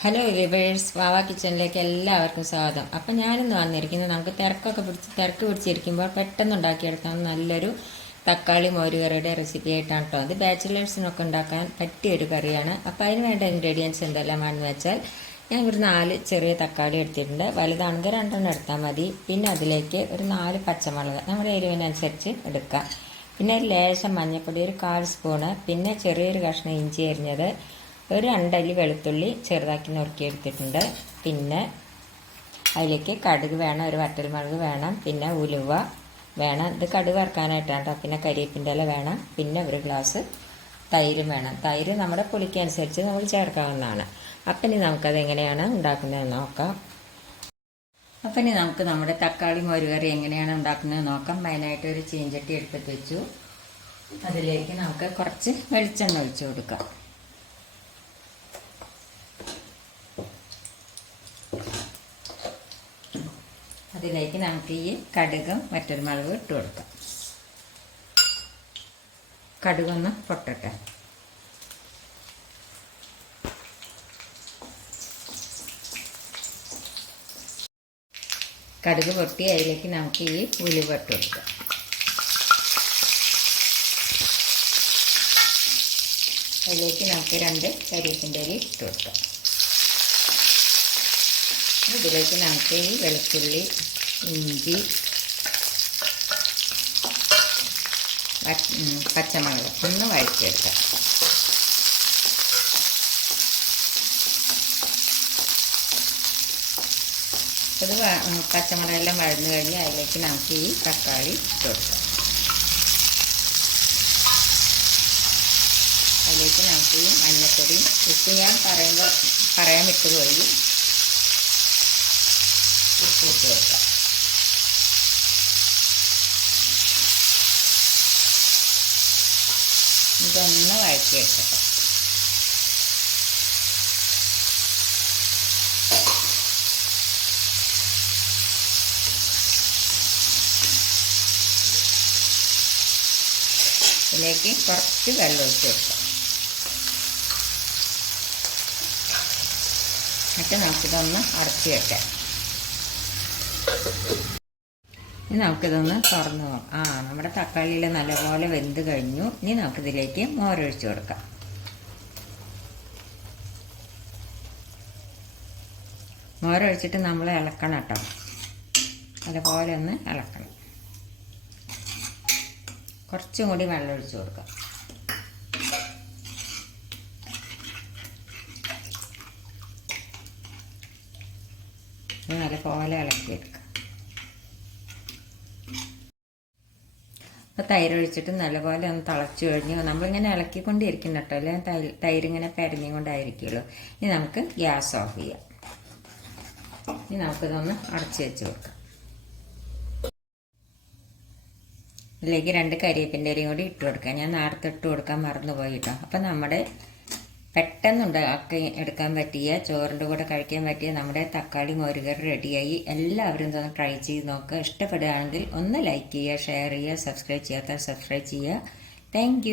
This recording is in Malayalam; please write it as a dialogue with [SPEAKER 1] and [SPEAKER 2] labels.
[SPEAKER 1] ഹലോ വിവേഴ്സ് വാവ കിച്ചണിലേക്ക് എല്ലാവർക്കും സ്വാഗതം. അപ്പം ഞാനിന്ന് വന്നിരിക്കുന്നത് നമുക്ക് തിരക്കൊക്കെ പിടിച്ച് തിരക്ക് പിടിച്ചിരിക്കുമ്പോൾ പെട്ടെന്ന് ഉണ്ടാക്കിയെടുക്കാൻ നല്ലൊരു തക്കാളി മോരുകറിയുടെ റെസിപ്പി ആയിട്ടാണ് കേട്ടോ. അത് ബാച്ചിലേഴ്സിനൊക്കെ ഉണ്ടാക്കാൻ പറ്റിയ ഒരു കറിയാണ്. അപ്പോൾ അതിന് വേണ്ട ഇൻഗ്രീഡിയൻസ് എന്തെല്ലാമാണെന്ന് വെച്ചാൽ ഞാൻ ഒരു നാല് ചെറിയ തക്കാളി എടുത്തിട്ടുണ്ട്. വലുതാണെങ്കിൽ രണ്ടെണ്ണം എടുത്താൽ മതി. പിന്നെ അതിലേക്ക് ഒരു നാല് പച്ചമുളക്. നമ്മുടെ എരിവിനനുസരിച്ച് എടുക്കാം. പിന്നെ ഒരു ലേശം മഞ്ഞൾപ്പൊടി ഒരു കാൽ സ്പൂണ് പിന്നെ ചെറിയൊരു കഷ്ണം ഇഞ്ചി അരിഞ്ഞത് ഒരു രണ്ടല്ലി വെളുത്തുള്ളി ചെറുതാക്കി നുറുക്കിയെടുത്തിട്ടുണ്ട്. പിന്നെ അതിലേക്ക് കടുക് വേണം ഒരു വറ്റൽമുളക് വേണം പിന്നെ ഉലുവ വേണം. ഇത് കടുക് വറുക്കാനായിട്ടാണ് കേട്ടോ പിന്നെ കരിയേപ്പിന്റെ ഇല വേണം പിന്നെ ഒരു ഗ്ലാസ് തൈരും വേണം. തൈര് നമ്മുടെ പുളിക്കനുസരിച്ച് നമ്മൾ ചേർക്കാവുന്നതാണ്. അപ്പം ഇനി നമുക്കത് എങ്ങനെയാണ് ഉണ്ടാക്കുന്നതെന്ന് നോക്കാം. അപ്പം ഇനി നമുക്ക് നമ്മുടെ തക്കാളി മോരുകറി എങ്ങനെയാണ് ഉണ്ടാക്കുന്നത് നോക്കാം. മെയിനായിട്ട് ഒരു ചീഞ്ചട്ടി എടുത്തിട്ട് വെച്ചു. അതിലേക്ക് നമുക്ക് കുറച്ച് വെളിച്ചെണ്ണ ഒഴിച്ചു കൊടുക്കാം. അതിലേക്ക് നമുക്ക് ഈ കടുകും മറ്റൊരു മുളകും ഇട്ട് കൊടുക്കാം. കടുകൊന്ന് പൊട്ടട്ടെ. കടുക് പൊട്ടി അതിലേക്ക് നമുക്ക് ഈ ഉലുവ ഇട്ട് കൊടുക്കാം. അതിലേക്ക് നമുക്ക് രണ്ട് കരിയപ്പിന്റെ അരി ഇട്ട് കൊടുക്കാം. ഇതിലേക്ക് നമുക്ക് ഈ വെളുത്തുള്ളി ഇഞ്ചി പച്ചമുളക് ഒന്ന് വഴറ്റിയെടുക്കാം. അത് പച്ചമുളകെല്ലാം വഴന്നു കഴിഞ്ഞ് അതിലേക്ക് നമുക്ക് ഈ തക്കാളി കൊടുക്കാം. അതിലേക്ക് നമുക്ക് ഈ മഞ്ഞൾപ്പൊടി ഉപ്പ് ഞാൻ പറയുമ്പോൾ പറയാൻ വിട്ടുപോയി. ഉപ്പ് വെക്കാം ഇതൊന്ന് വഴറ്റി ഇതിലേക്ക് കുറച്ച് വെള്ളം ഒഴിച്ച് കൊടുക്കാം. എന്നിട്ട് നമുക്കിതൊന്ന് അടച്ചു വെക്കാം. ഇനി നമുക്കിതൊന്ന് തുറന്ന് നോക്കാം. ആ നമ്മുടെ തക്കാളിയിൽ നല്ലപോലെ വെന്ത് കഴിഞ്ഞു. ഇനി നമുക്കിതിലേക്ക് മോരൊഴിച്ച് കൊടുക്കാം. മോരൊഴിച്ചിട്ട് നമ്മൾ ഇളക്കണം കേട്ടോ. അതുപോലെ ഒന്ന് ഇളക്കണം. കുറച്ചും കൂടി വെള്ളം ഒഴിച്ച് കൊടുക്കാം. നല്ലപോലെ ഇളക്കിയെടുക്കുക അപ്പോൾ തൈര് ഒഴിച്ചിട്ട് നല്ലപോലെ ഒന്ന് തിളച്ച് കഴിഞ്ഞ് നമ്മളിങ്ങനെ ഇളക്കിക്കൊണ്ടിരിക്കുന്ന കേട്ടോ. അല്ലെങ്കിൽ തൈര് തൈരിങ്ങനെ പെരഞ്ഞും കൊണ്ടായിരിക്കുമല്ലോ ഇനി നമുക്ക് ഗ്യാസ് ഓഫ് ചെയ്യാം. ഇനി നമുക്കിതൊന്ന് അടച്ചു വെച്ച് കൊടുക്കാം. ഇതിലേക്ക് രണ്ട് കരിയേപ്പിന്റെ ഇലയും കൂടി ഇട്ട് കൊടുക്കാം. ഞാൻ നേരത്തെ ഇട്ട് കൊടുക്കാൻ മറന്നുപോയി കേട്ടോ. അപ്പം നമ്മുടെ പെട്ടെന്ന് ഉണ്ടാക്കി എടുക്കാൻ പറ്റിയ ചോറിന്റെ കൂടെ കഴിക്കാൻ പറ്റിയ നമ്മുടെ തക്കാളി മോരുകറി റെഡിയായി. എല്ലാവരും ഇതൊന്ന് ട്രൈ ചെയ്ത് നോക്കുക. ഇഷ്ടപ്പെടുകയാണെങ്കിൽ ഒന്ന് ലൈക്ക് ചെയ്യുക ഷെയർ ചെയ്യുക സബ്സ്ക്രൈബ് ചെയ്യാത്ത സബ്സ്ക്രൈബ് ചെയ്യുക. താങ്ക്